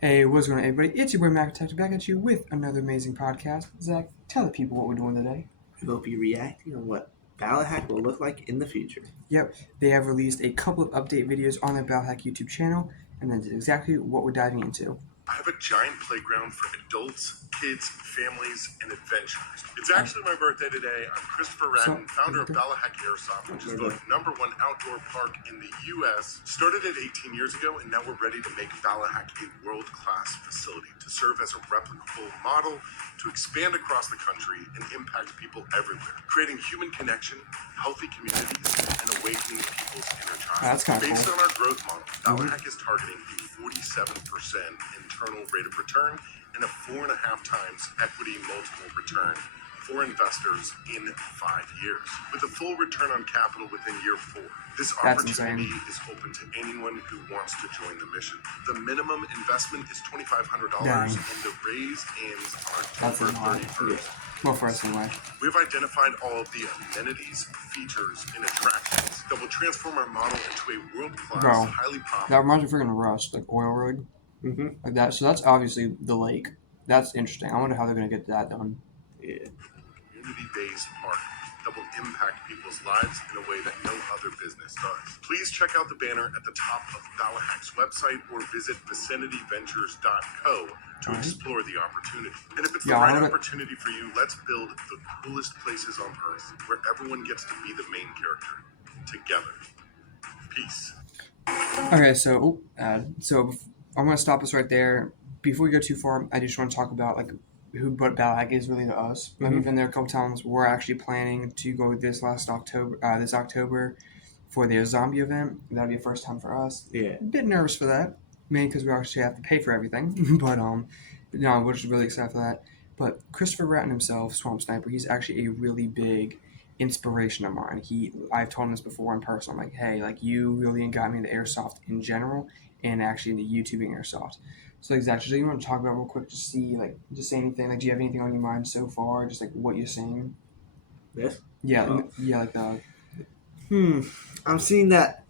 Hey, what's going on, everybody? It's your boy Mac Detective back at you with another amazing podcast. Zach, tell the people what we're doing today. We will be reacting on what BALLAHACK will look like in the future. Yep, they have released a couple of update videos on their BALLAHACK YouTube channel, and that's exactly what we're diving into. I have a giant playground for adults, kids, families, and adventurers. It's actually my birthday today. I'm Christopher Ratton, founder of BALLAHACK Airsoft, which is the #1 outdoor park in the U.S. Started it 18 years ago, and now we're ready to make BALLAHACK a world-class facility to serve as a replicable model to expand across the country and impact people everywhere, creating human connection, healthy communities, and awakening people's inner child. That's kind of Based cool. on our growth model, BALLAHACK is targeting a 47% internal rate of return and a 4.5 times equity multiple return for investors in 5 years, with a full return on capital within year 4. This That's opportunity insane. is open to anyone who wants to join the mission. The minimum investment is $2,500, Dang. and the raise ends on That's October a lot. 31st. Well, for us anyway. We've identified all of the amenities, features, and attractions that will transform our model into a world-class, Bro, highly profitable. that reminds me of freaking Rust, like oil rig, like that. So that's obviously the lake. That's interesting. I wonder how they're gonna get that done. Yeah. Community-based park that will impact people's lives in a way that no other business does. Please check out the banner at the top of BALLAHACK's website or visit vicinityventures.co to explore the opportunity. And if it's the right opportunity for you, let's build the coolest places on Earth where everyone gets to be the main character together. Peace. Okay, so I'm gonna stop us right there. Before we go too far, I just want to talk about like what BALLAHACK is really to us. We've been there a couple times. We're actually planning to go this October for their zombie event. That'll be a first time for us. Yeah. A bit nervous for that, mainly because we actually have to pay for everything. But no, we're just really excited for that. But Christopher Ratton himself, Swamp Sniper, he's actually a really big inspiration of mine. I've told him this before in person. I'm like, hey, like you really got me into airsoft in general, and actually into YouTubing airsoft. So exactly, so you want to talk about real quick, just say anything. Like, do you have anything on your mind so far? Just like what you're seeing. This? Yeah, yeah, like the. I'm seeing that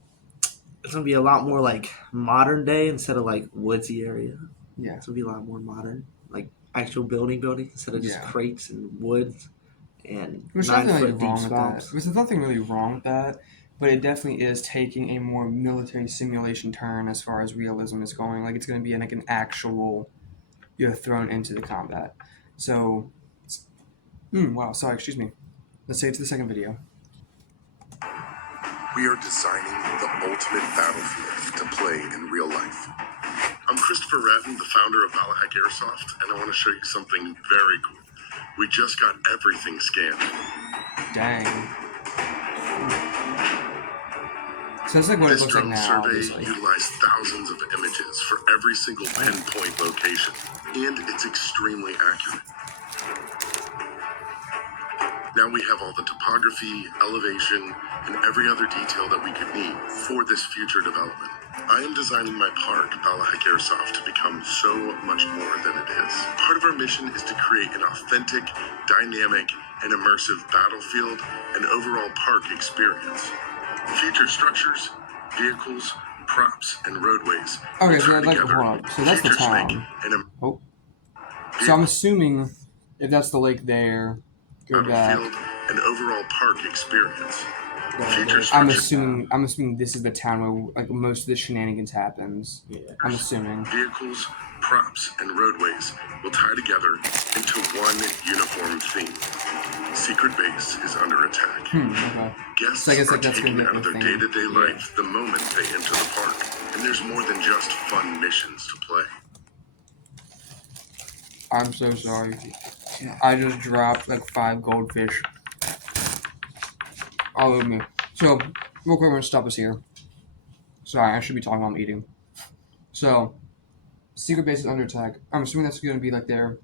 it's gonna be a lot more like modern day instead of like woodsy area. Yeah. It's gonna be a lot more modern, like actual building instead of just crates and woods and There's 9 nothing really foot deep wrong with that. swamps. There's nothing really wrong with that, but it definitely is taking a more military simulation turn as far as realism is going. Like it's going to be like an actual, you're thrown into the combat. So, wow, sorry, excuse me. Let's say it to the second video. We are designing the ultimate battlefield to play in real life. I'm Christopher Ratton, the founder of BALLAHACK Airsoft, and I want to show you something very cool. We just got everything scanned. Dang. So that's like what it looks like now, survey obviously. utilized thousands of images for every single pinpoint location, and it's extremely accurate. Now we have all the topography, elevation, and every other detail that we could need for this future development. I am designing my park, BALLAHACK Airsoft, to become so much more than it is. Part of our mission is to create an authentic, dynamic, and immersive battlefield and overall park experience. Future structures, vehicles, props, and roadways. Okay, so so that's the town. So I'm assuming if that's the lake there, go back. An overall park experience. I'm assuming this is the town where like most of the shenanigans happens. Yeah. I'm assuming. Vehicles, props, and roadways will tie together into one uniform theme. Secret base is under attack. Okay. Guests So I guess are like that's taken gonna out of their day-to-day life the moment they enter the park. And there's more than just fun missions to play. I'm so sorry. I just dropped like 5 goldfish all over me. So, real quick, I'm gonna stop us here. Sorry, I should be talking while I'm eating. So, secret base is under attack. I'm assuming that's gonna be like their.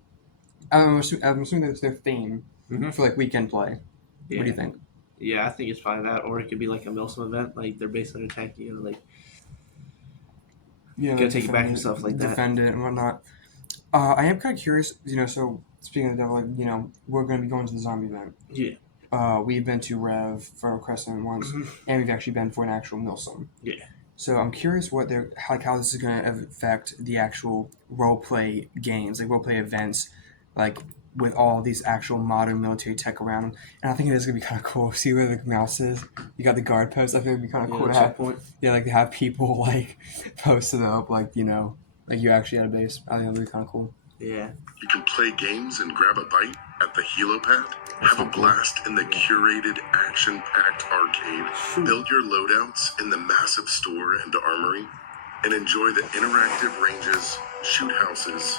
I'm assuming that's their theme for like weekend play. Yeah. What do you think? Yeah, I think it's probably that, or it could be like a Milsim event, like they're based on attack, like Gotta take it back and stuff like that. Defend it and whatnot. I am kind of curious, so speaking of the devil, we're going to be going to the zombie event. Yeah. We've been to Rev for Crescent once, and we've actually been for an actual Milsim. Yeah. So I'm curious what they're how this is going to affect the actual role play games, like role play events, like with all these actual modern military tech around them. And I think it is going to be kind of cool. See where the mouse is? You got the guard post. I think it'd be kind of cool The to have, checkpoint. yeah, like to have people like posted up, like like you actually had a base. I think that'd be kind of cool. Yeah. You can play games and grab a bite at the helipad. Have a not cool. blast in the curated, action-packed arcade. Build your loadouts in the massive store and armory. And enjoy the interactive ranges, shoot houses,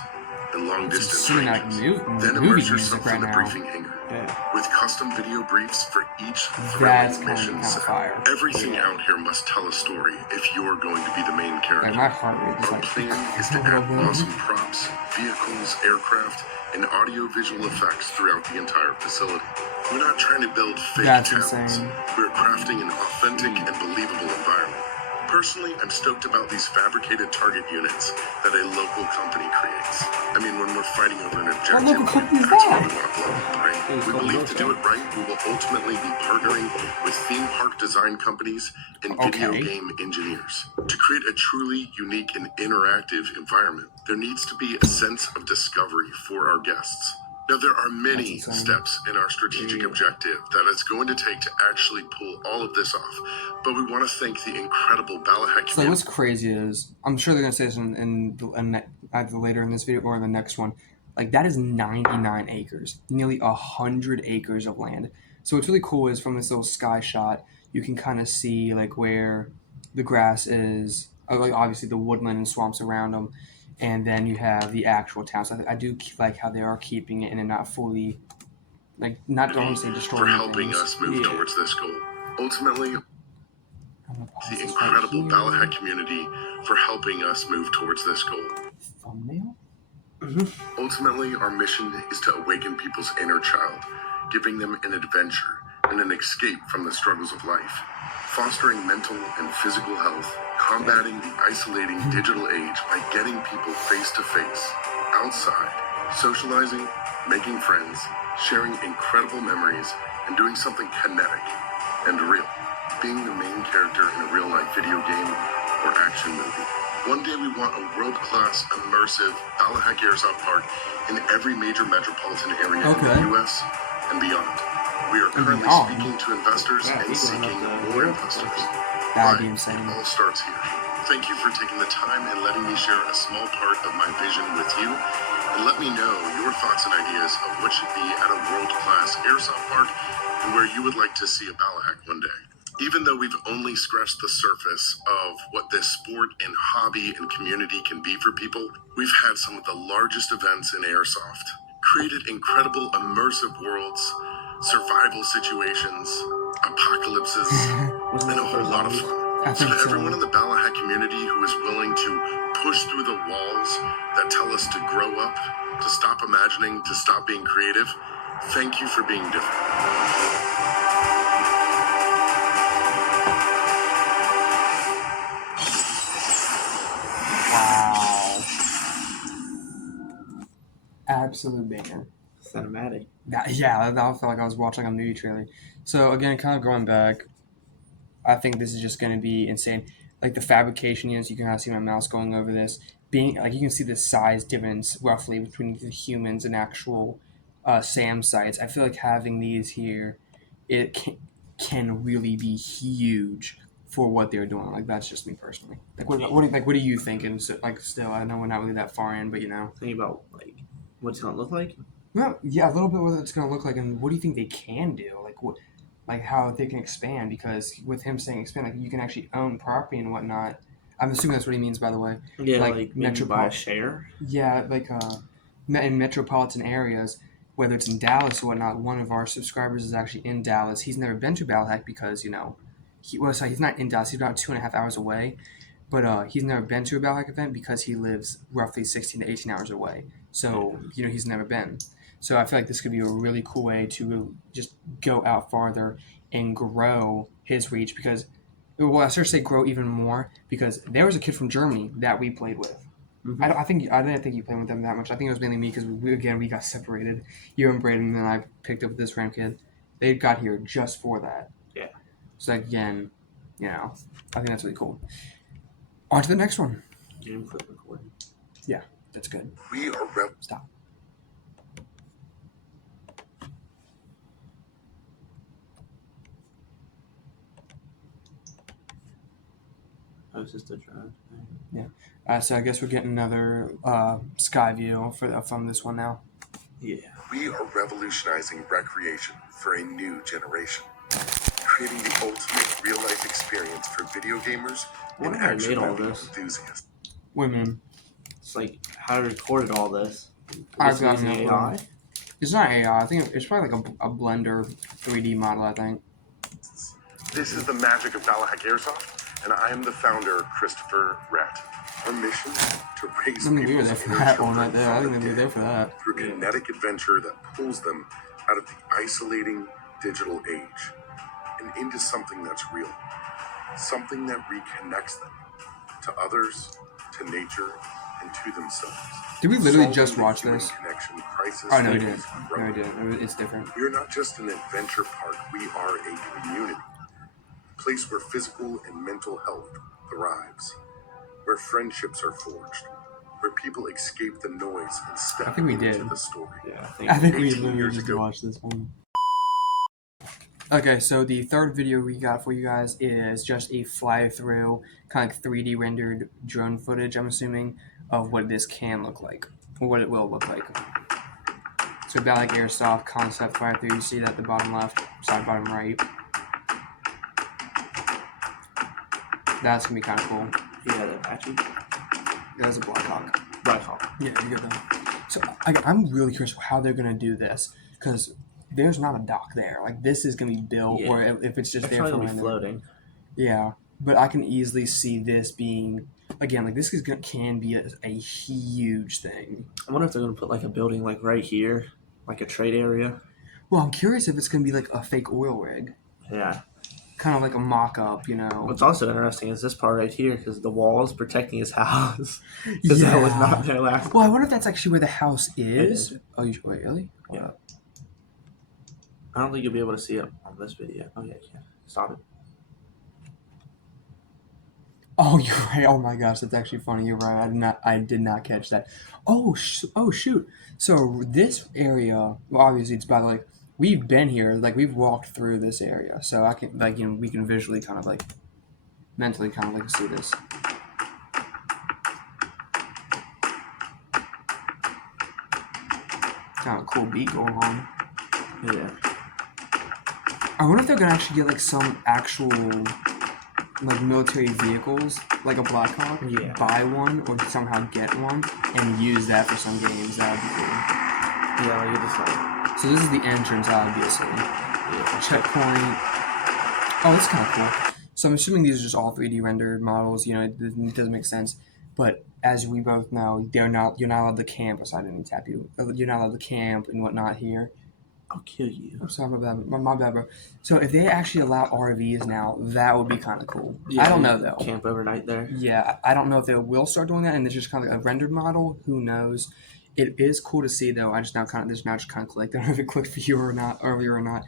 and long-distance Cinematic ranges. Then movie immerse music yourself right in the now. briefing hangar. Yeah. With custom video briefs for each That's thrilling kind mission of set. fire. Everything out here must tell a story if you're going to be the main character. Like my heart rate is Our like plan is to a little add bit. awesome props, vehicles, aircraft, and audio-visual effects throughout the entire facility. We're not trying to build fake That's towns. insane. We're crafting an authentic and believable environment. Personally, I'm stoked about these fabricated target units that a local company creates. I mean, when we're fighting over an objective, local company is that's where that? we want to blow up, right? We believe to do it right, we will ultimately be partnering with theme park design companies and video Okay. game engineers. To create a truly unique and interactive environment, there needs to be a sense of discovery for our guests. Now, there are many That's insane. steps in our strategic objective that it's going to take to actually pull all of this off, but we want to thank the incredible BALLAHACK So what's crazy is, I'm sure they're gonna say this in either later in this video or in the next one. Like that is 99 acres, nearly 100 acres of land. So what's really cool is from this little sky shot, you can kind of see like where the grass is, like obviously the woodland and swamps around them, and then you have the actual town. So I do like how they are keeping it and not fully, like not don't want to say for destroying helping things. us move towards this goal. Ultimately, I'm gonna pause the this incredible right here. BALLAHACK community for helping us move towards this goal. Thumbnail. Ultimately, our mission is to awaken people's inner child, giving them an adventure and an escape from the struggles of life, fostering mental and physical health, combating the isolating digital age by getting people face to face, outside, socializing, making friends, sharing incredible memories, and doing something kinetic and real, being the main character in a real-life video game or action movie. One day we want a world-class, immersive BALLAHACK Airsoft Park in every major metropolitan area in the U.S. and beyond. We are currently speaking to investors and seeking more investors. That'd be But insane. it all starts here. Thank you for taking the time and letting me share a small part of my vision with you. And let me know your thoughts and ideas of what should be at a world-class airsoft park and where you would like to see a BALLAHACK one day. Even though we've only scratched the surface of what this sport and hobby and community can be for people, we've had some of the largest events in airsoft, created incredible immersive worlds, survival situations, apocalypses, and a whole lot of fun. So to everyone in the BALLAHACK community who is willing to push through the walls that tell us to grow up, to stop imagining, to stop being creative, thank you for being different. Wow. Absolute banger. Cinematic. That felt like I was watching a movie trailer. So again, kind of going back, I think this is just going to be insane. Like the fabrication units, you can kind of see my mouse going over this. Being like you can see the size difference roughly between the humans and actual SAM sites. I feel like having these here, it can really be huge for what they're doing. Like that's just me personally. Like what are you thinking? So, like still, I know we're not really that far in, but Think about like what it's gonna look like. well, yeah, a little bit what it's gonna look like, and what do you think they can do? Like what, like how they can expand? Because with him saying expand, like you can actually own property and whatnot. I'm assuming that's what he means, by the way. Yeah, Like maybe buy a share. Yeah, like in metropolitan areas, whether it's in Dallas or whatnot. One of our subscribers is actually in Dallas. He's never been to BALLAHACK because he's not in Dallas. He's about 2.5 hours away. But he's never been to a BALLAHACK event because he lives roughly 16 to 18 hours away. So he's never been. So I feel like this could be a really cool way to just go out farther and grow his reach because, well, I should say grow even more because there was a kid from Germany that we played with. Mm-hmm. I didn't think you played with them that much. I think it was mainly me because we got separated. You and Braden, and then I picked up this Ram kid. They got here just for that. Yeah. So again, I think that's really cool. On to the next one. Game quit recording. Yeah, that's good. We are Stop. Oh, it's just a drive. So I guess we're getting another sky view from this one now. Yeah. We are revolutionizing recreation for a new generation, creating the ultimate real-life experience for video gamers and Why have I made all action movie this? enthusiasts. Women. It's like how I recorded all this. I've got using enough AI. It's not AI. I think it's probably like a Blender 3D model, I think. This is the magic of BALLAHACK Airsoft, and I am the founder, Christopher Ratt. Our mission to raise I think we were people's there for inner that one children right there. I from think we the were there dead for that. through kinetic adventure that pulls them out of the isolating digital age and into something that's real, something that reconnects them to others, to nature, and to themselves. Did we literally Solving just the watch human this? connection crisis Oh, no, we that didn't. is No, growing. we didn't. It's different. We are not just an adventure park, we are a community. A place where physical and mental health thrives, where friendships are forged, where people escape the noise and step I think we into did. the story. Yeah, I think we 18 literally years just ago. watched this one. Okay, so the third video we got for you guys is just a fly-through, kind of like 3D rendered drone footage, I'm assuming, of what this can look like, or what it will look like. So BALLAHACK Airsoft concept fly-through, you see that at the bottom left, side bottom right. That's gonna be kind of cool. Yeah, the Apache. That's a Blackhawk. Blackhawk. Yeah, you get that. So I'm really curious how they're gonna do this, because there's not a dock there. Like, this is gonna be built, or if it's just It's there probably for gonna be random. floating. Yeah, but I can easily see this being, again, like, this can be a huge thing. I wonder if they're gonna put like a building like right here, like a trade area. Well, I'm curious if it's gonna be like a fake oil rig, Yeah. kind of like a mock-up, you know. What's also interesting is this part right here because the wall is protecting his house. Because that was not there last. Well, I wonder if that's actually where the house is. is. Oh, wait, really? Yeah. I don't think you'll be able to see it on this video. Oh yeah, you can. Stop it. Oh, you're right. Oh my gosh, that's actually funny. You're right. I did not catch that. Oh shoot. So this area, well, obviously it's about like we've been here, like we've walked through this area, so I can like we can visually kind of like mentally kind of like see this. Kind of a cool beat going on. Yeah. I wonder if they're gonna actually get like some actual like military vehicles, like a Blackhawk, buy one or somehow get one and use that for some games. That would be cool. Yeah, like you just like. So this is the entrance, obviously. Yeah. Checkpoint. Oh, that's kind of cool. So I'm assuming these are just all 3D rendered models. You know, it doesn't make sense. But as we both know, you're not allowed to camp. Sorry, I didn't tap you. You're not allowed to camp and whatnot here. I'll kill you. I'm sorry, my bad, bro. So if they actually allow RVs now, that would be kind of cool. Yeah, I don't know though. Camp overnight there. Yeah, I don't know if they will start doing that, and it's just kind of like a rendered model. Who knows? It is cool to see though. I just now kind of clicked. I don't know if it clicked for you or not earlier or not.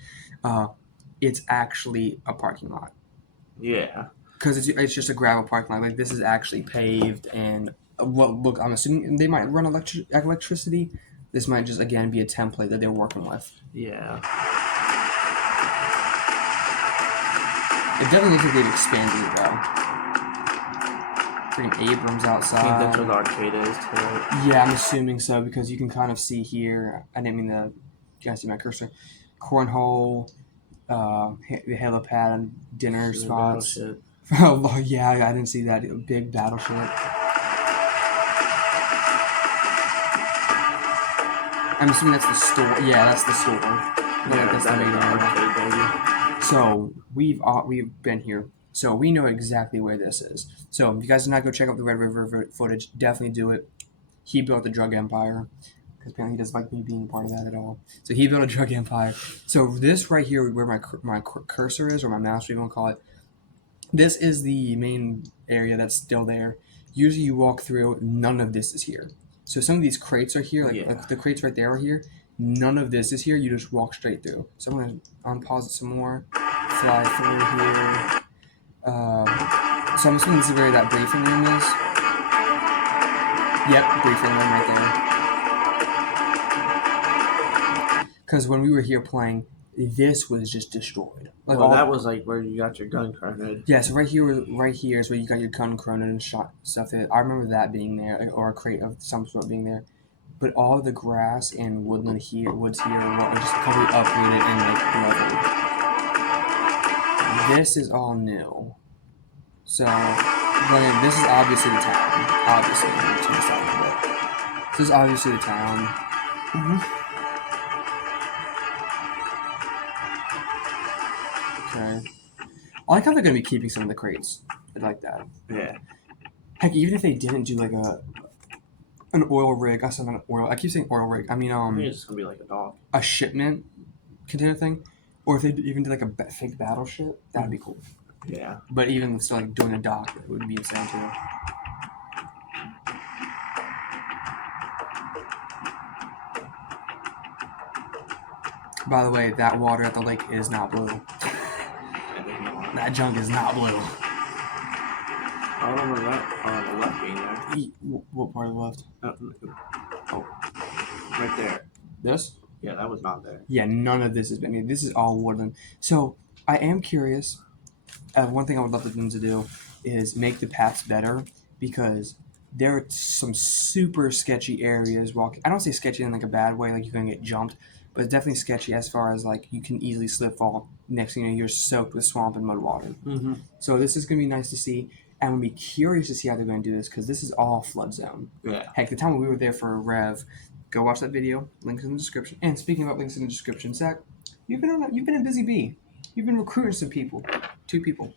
It's actually a parking lot. Yeah. Because it's just a gravel parking lot. Like this is actually paved, and look, I'm assuming they might run electricity. This might just again be a template that they're working with. Yeah. It definitely looks like they've expanded it though. Freaking Abrams I outside. think that's where the arcade is too. Yeah, I'm assuming so because you can kind of see here. I didn't mean to. You guys see my cursor? Cornhole, the helipad, and dinner spots. Oh yeah, I didn't see that big battleship. I'm assuming that's the store. Yeah, that's the store. Yeah, that's that the is main the area. arcade, baby. So we've been here, so we know exactly where this is. So if you guys did not go check out the Red River footage, definitely do it. He built the drug empire, because apparently he doesn't like me being part of that at all. So he built a drug empire. So this right here, where my cursor is, or my mouse, whatever you want to call it, this is the main area that's still there. Usually you walk through, none of this is here. So some of these crates are here, like the crates right there are here. None of this is here. You just walk straight through. So I'm gonna unpause it some more. Fly through here. So I'm assuming this is where that briefing room is. Yep, briefing room right there. Because when we were here playing, this was just destroyed. Like Well, all, that was like where you got your gun grenade. yeah, so right here is where you got your gun cronin and shot stuff. I remember that being there, or a crate of some sort being there. But all the grass and woods here are just completely uprooted and like leveled. This is all new. So, this is obviously the town. Obviously, this is obviously the town. Okay. I like how they're going to be keeping some of the crates. I like that. Yeah. Heck, even if they didn't do like an oil rig, I said an oil. I keep saying oil rig. I mean I think it's just gonna be like a dog. a shipment container thing, or if they even did like a fake battleship, that'd be cool. Yeah. But even still, like doing a dock, it would be insane too. By the way, that water at the lake is not blue. That junk is not blue. I don't remember that on the left being there. What part of the left? Oh, right there. This? Yeah, that was not there. Yeah, none of this has been here. This is all woodland. So I am curious. One thing I would love them to do is make the paths better, because there are some super sketchy areas walking. I don't say sketchy in like a bad way, like you're gonna get jumped, but it's definitely sketchy as far as like you can easily slip fall. Next thing you know, you're soaked with swamp and mud water. Mm-hmm. So this is gonna be nice to see, and I'm gonna be curious to see how they're gonna do this, because this is all flood zone. Yeah. Heck, the time when we were there for a rev, go watch that video. Links in the description. And speaking about links in the description, Zach, you've been in Busy Bee. You've been recruiting some people, 2 people.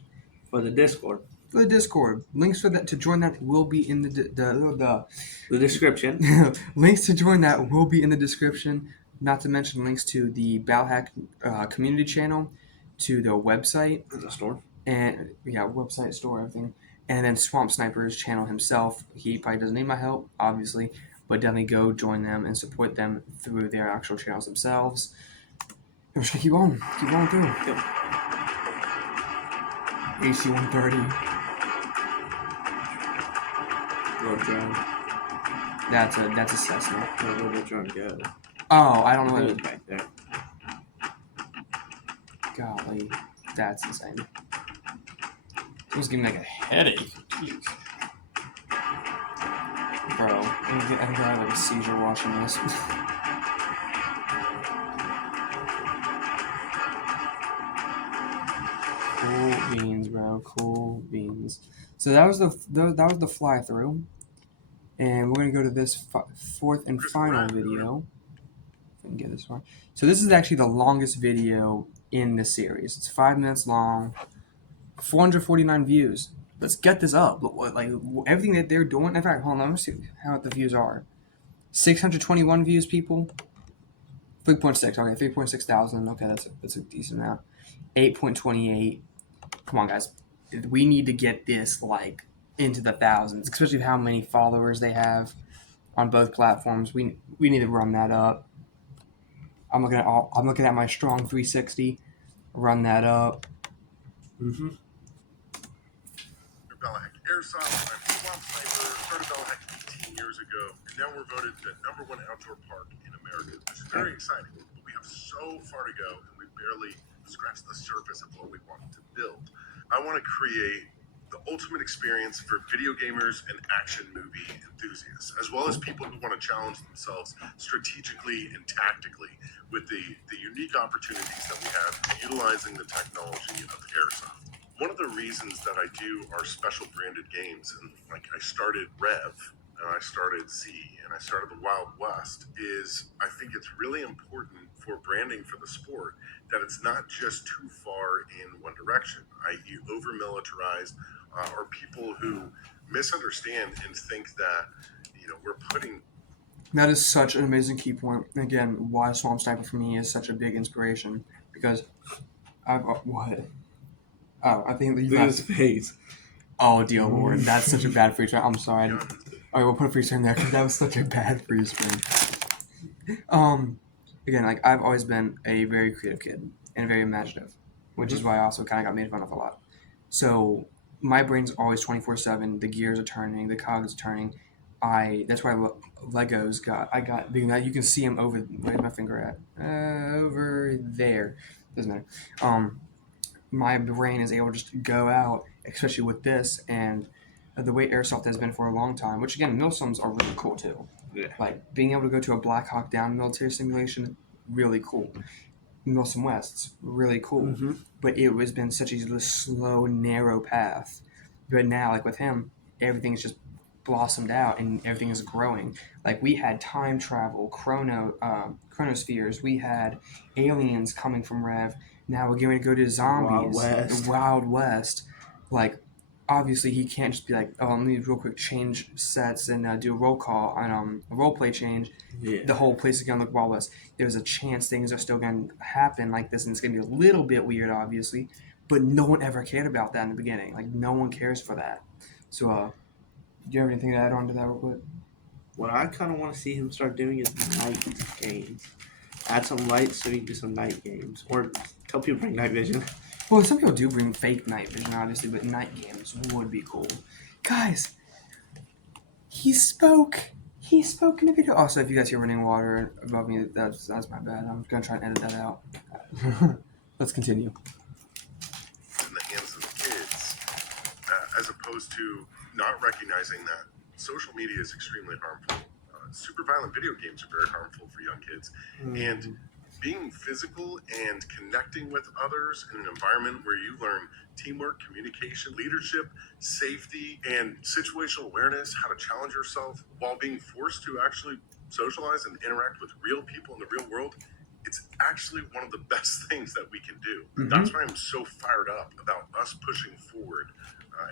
For the Discord. For the Discord, links for that to join that will be in the description. Links to join that will be in the description. Not to mention links to the BALLAHACK community channel, to the website, The store. and website, store, everything, and then Swamp Sniper's channel himself. He probably doesn't need my help, obviously, but definitely go join them and support them through their actual channels themselves. I'm just gonna keep on through. Yep. AC-130. Road drone. That's a Cessna. Where did the drone go? Oh, I don't know It what was it back there. Golly, that's insane. It was giving me like a headache. Jeez. Bro, I'm gonna have like a seizure watching this. Cool beans, bro. Cool beans. So that was the fly through, and we're gonna go to this fourth and final video. If I can get this far. So this is actually the longest video in the series. It's 5 minutes long, 449 views. Let's get this up. Like everything that they're doing. In fact, hold on. Let me see how the views are. 621 views, people. 3.6. Okay, 3.6 thousand. Okay, that's a decent amount. 8.28. Come on, guys. We need to get this like into the thousands, especially with how many followers they have on both platforms. We need to run that up. I'm looking at my strong 360. Run that up. Mm-hmm. BALLAHACK Airsoft. I'm Swamp Sniper. Started BALLAHACK 18 years ago, and now we're voted the #1 outdoor park in America, which is very exciting. But we have so far to go, and we barely scratched the surface of what we want to build. I want to create the ultimate experience for video gamers and action movie enthusiasts, as well as people who want to challenge themselves strategically and tactically with the unique opportunities that we have utilizing the technology of airsoft. One of the reasons that I do our special branded games, and like I started Rev, and I started Z, and I started the Wild West, is I think it's really important for branding for the sport that it's not just too far in one direction, i.e. over-militarized, or people who misunderstand and think that, we're putting... That is such an amazing key point. Again, why Swamp Sniper for me is such a big inspiration, because I've what? Oh, I think Look at his face. Oh, dear Lord, that's such a bad freeze frame. I'm sorry. Alright, we'll put a freeze frame there because that was such a bad freeze frame. Again, like I've always been a very creative kid and very imaginative, which is why I also kind of got made fun of a lot. So my brain's always 24/7. The gears are turning, the cogs are turning. That's why Legos I got being that you can see them over. Where's my finger at? Over there. Doesn't matter. My brain is able to just go out, especially with this and the way airsoft has been for a long time. Which again, milsims are really cool too. Yeah. Like being able to go to a Black Hawk Down military simulation, really cool. Milsim West's really cool, Mm-hmm. but it was been such a slow, narrow path. But now, like with him, everything's just blossomed out and everything is growing. Like we had time travel, chronospheres. We had aliens coming from Rev. Now we're going to go to Wild zombies, West. the Wild West. Like obviously he can't just be like, oh, let me real quick change sets and do a roll call on a role play change. Yeah. The whole place is going to look Wild West. There's a chance things are still going to happen like this, and it's going to be a little bit weird, obviously. But no one ever cared about that in the beginning. Like no one cares for that. So, do you have anything to add on to that real quick? What I kind of want to see him start doing is night games. Add some lights so he can do some night games, or tell people to bring night vision. Well, some people do bring fake night vision, obviously, but night games would be cool. Guys, he spoke. He spoke in the video. Also, if you guys hear running water above me, that's my bad. I'm gonna try and edit that out. Let's continue. In the hands of kids, as opposed to not recognizing that social media is extremely harmful. Super violent video games are very harmful for young kids. And being physical and connecting with others in an environment where you learn teamwork, communication, leadership, safety, and situational awareness, how to challenge yourself while being forced to actually socialize and interact with real people in the real world, it's actually one of the best things that we can do. Mhm. That's why I'm so fired up about us pushing forward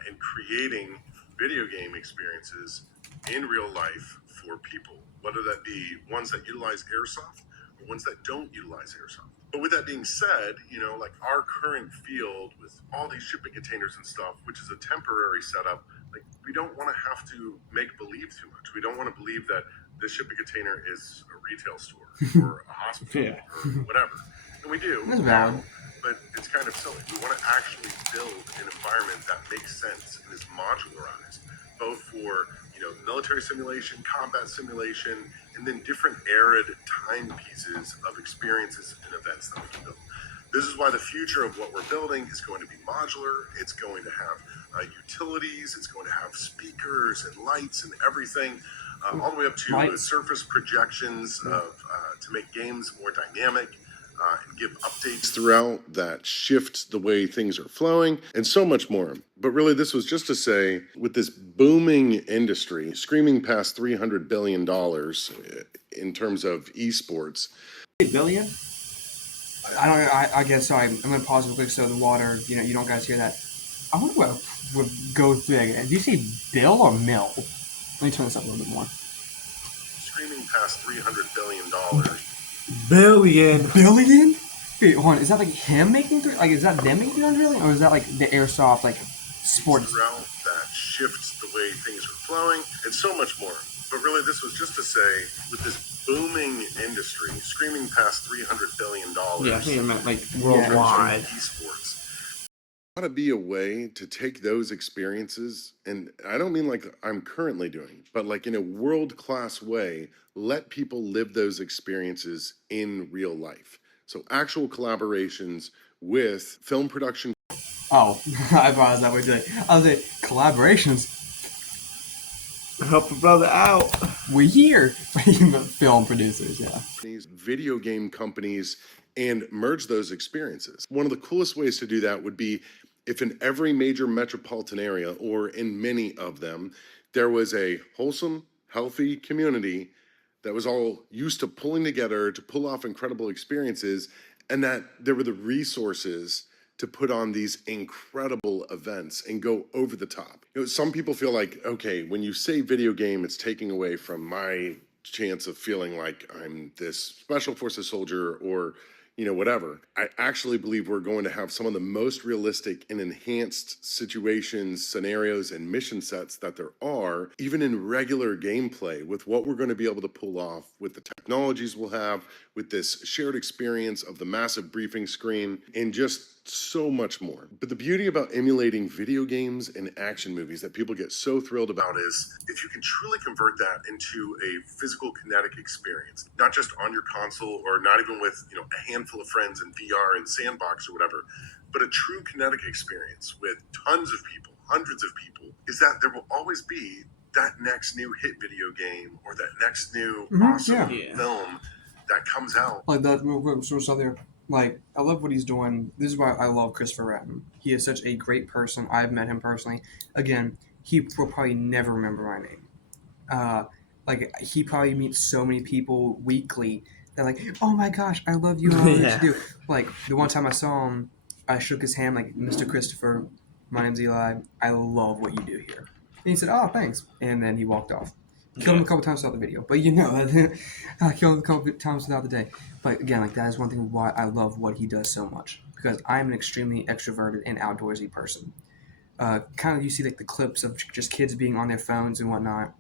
and creating video game experiences in real life for people, whether that be ones that utilize airsoft or ones that don't utilize airsoft. But with that being said, like our current field with all these shipping containers and stuff, which is a temporary setup, like we don't want to have to make believe too much. We don't want to believe that this shipping container is a retail store or a hospital Yeah. or whatever. And we do That's now, valid. but it's kind of silly. We want to actually build an environment that makes sense and is modularized, both for military simulation, combat simulation, and then different arid timepieces of experiences and events that we can build. This is why the future of what we're building is going to be modular. It's going to have utilities. It's going to have speakers and lights and everything, all the way up to Lights. surface projections to make games more dynamic. And give updates throughout that shift the way things are flowing, and so much more. But really, this was just to say, with this booming industry, screaming past $300 billion in terms of esports. $8 billion? I guess so. I'm gonna pause real quick so the water, you don't guys hear that. I wonder what would go through that again. Do you say bill or mill? Let me turn this up a little bit more. Screaming past $300 billion. Billion. Billion? Wait, hold on. Is that like him making is that them making 300 billion, or is that like the airsoft sports? Throughout that shifts the way things are flowing, and so much more. But really, this was just to say, with this booming industry, screaming past $300 billion. Yeah, I think I meant like worldwide. Esports. Ought to be a way to take those experiences, and I don't mean like I'm currently doing, but like in a world-class way, let people live those experiences in real life. So actual collaborations with film production. Oh, I thought it was that way today. I was like, collaborations. Help a brother out. We're here. Film producers, yeah. Video game companies, and merge those experiences. One of the coolest ways to do that would be if in every major metropolitan area, or in many of them, there was a wholesome, healthy community that was all used to pulling together to pull off incredible experiences, and that there were the resources to put on these incredible events and go over the top. Some people feel like, okay, when you say video game, it's taking away from my chance of feeling like I'm this special forces soldier, or whatever. I actually believe we're going to have some of the most realistic and enhanced situations, scenarios, and mission sets that there are, even in regular gameplay, with what we're going to be able to pull off with the technologies we'll have, with this shared experience of the massive briefing screen, and just so much more. But the beauty about emulating video games and action movies that people get so thrilled about is if you can truly convert that into a physical kinetic experience, not just on your console or not even with, a handful of friends in VR and sandbox or whatever, but a true kinetic experience with tons of people, hundreds of people, is that there will always be that next new hit video game or that next new awesome film that comes out. Like that, there. Like, I love what he's doing. This is why I love Christopher Ratton. He is such a great person. I've met him personally. Again, he will probably never remember my name. Like, he probably meets so many people weekly that like, oh my gosh, I love you. I love what you do. Like, the one time I saw him, I shook his hand like, Mr. Christopher, my name's Eli. I love what you do here. And he said, oh, thanks. And then he walked off. Killed him a couple times throughout the video, but I killed him a couple times throughout the day. But again, like, that is one thing why I love what he does so much, because I'm an extremely extroverted and outdoorsy person. Kind of, you see like the clips of just kids being on their phones and whatnot.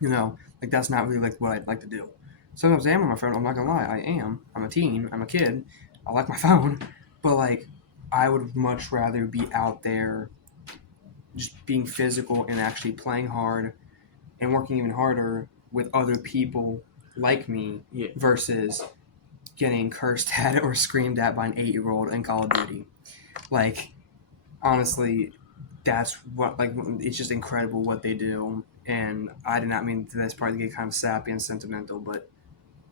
Like, that's not really like what I'd like to do. Sometimes I am on my phone. I'm not gonna lie, I am. I'm a teen. I'm a kid. I like my phone, but like, I would much rather be out there, just being physical and actually playing hard and working even harder with other people like me versus getting cursed at or screamed at by an 8-year-old in Call of Duty. Like, honestly, that's what, like, it's just incredible what they do. And I did not mean to this part to get kind of sappy and sentimental, but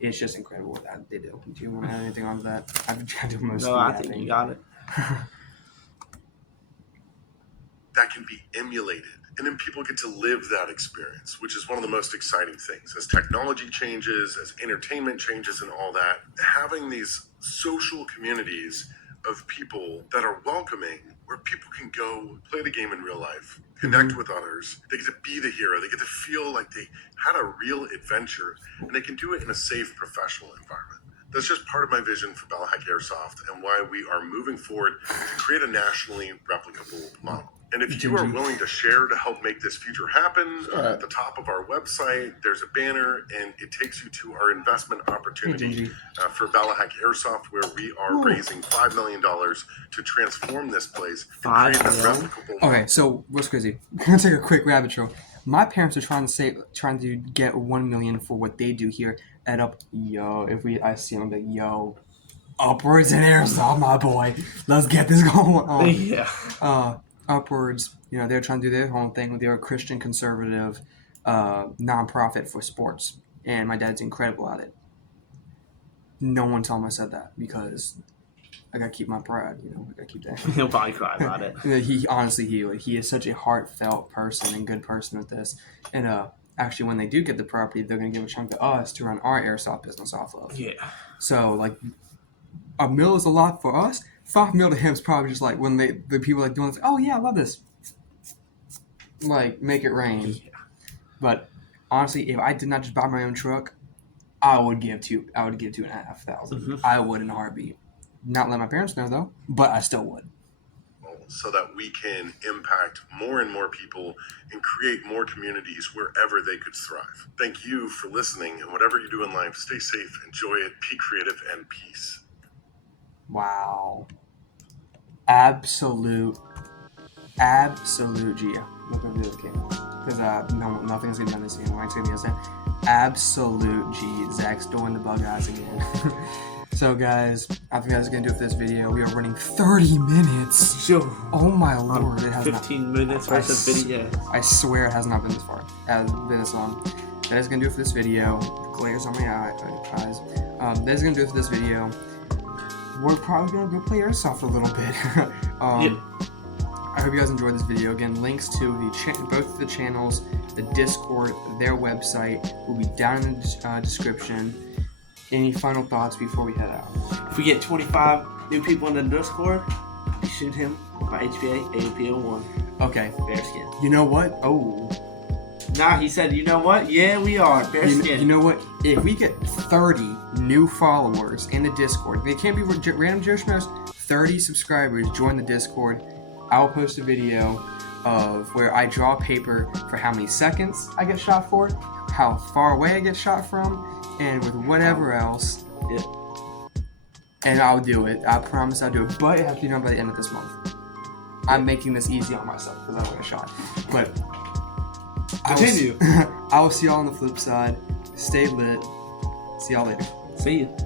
it's just incredible what they do. Do you want to add anything on to that? I've tried to do most of No, I think you got it. That can be emulated. And then people get to live that experience, which is one of the most exciting things. As technology changes, as entertainment changes and all that, having these social communities of people that are welcoming, where people can go play the game in real life, connect with others, they get to be the hero, they get to feel like they had a real adventure, and they can do it in a safe professional environment. That's just part of my vision for BALLAHACK Airsoft and why we are moving forward to create a nationally replicable model. And if you are willing to share to help make this future happen, at the top of our website, there's a banner, and it takes you to our investment opportunity for BALLAHACK Airsoft, where we are raising $5 million to transform this place and create a replicable model. Okay, so what's crazy? I'm gonna take a quick rabbit trail. My parents are trying to get $1 million for what they do here at I see them, I'm like, Upwards in Airsoft, my boy. Let's get this going on. Upwards, they're trying to do their own thing. They're a Christian conservative nonprofit for sports, and my dad's incredible at it. No one tell him I said that, because I gotta keep my pride. I gotta keep that. He'll probably cry about it. He is such a heartfelt person and good person at this. And actually, when they do get the property, they're gonna give a chunk to us to run our airsoft business off of. Yeah. So like, $1 million is a lot for us. $5 million to him is probably just like when the people like doing this. Oh yeah, I love this. Like, make it rain. Yeah. But honestly, if I did not just buy my own truck, I would give $2,500. Mm-hmm. I would in a heartbeat. Not let my parents know though, but I still would. So that we can impact more and more people and create more communities wherever they could thrive. Thank you for listening, and whatever you do in life, stay safe, enjoy it, be creative, and peace. Wow. Absolute G. I'm not going to do this game. Because nothing's going to be done this game. It's going to be insane. Absolute G. Zach's doing the bug eyes again. So guys, I think that's going to do it for this video. We are running 30 minutes. Sure. Oh my lord. It has 15 minutes worth of video. I swear it has not been this far. It has been this long. That is going to do it for this video. The glares on my eyes. That is going to do it for this video. We're probably going to go play Airsoft a little bit. I hope you guys enjoyed this video. Again, links to both the channels, the Discord, their website will be down in the description. Any final thoughts before we head out? If we get 25 new people in the Discord, shoot him by HPA AOP01. Okay. Bearskin. You know what? Oh. Nah, he said, you know what? Yeah, we are. Bearskin. You know what? If we get 30 new followers in the Discord, they can't be random Joe Schmoes. 30 subscribers join the Discord. I'll post a video of where I draw paper for how many seconds I get shot for, how far away I get shot from, and with whatever else. Yeah. And I'll do it. I promise I'll do it. But it has to be done by the end of this month. I'm making this easy on myself because I want a shot. But continue. I will see y'all on the flip side. Stay lit. See y'all later. See you.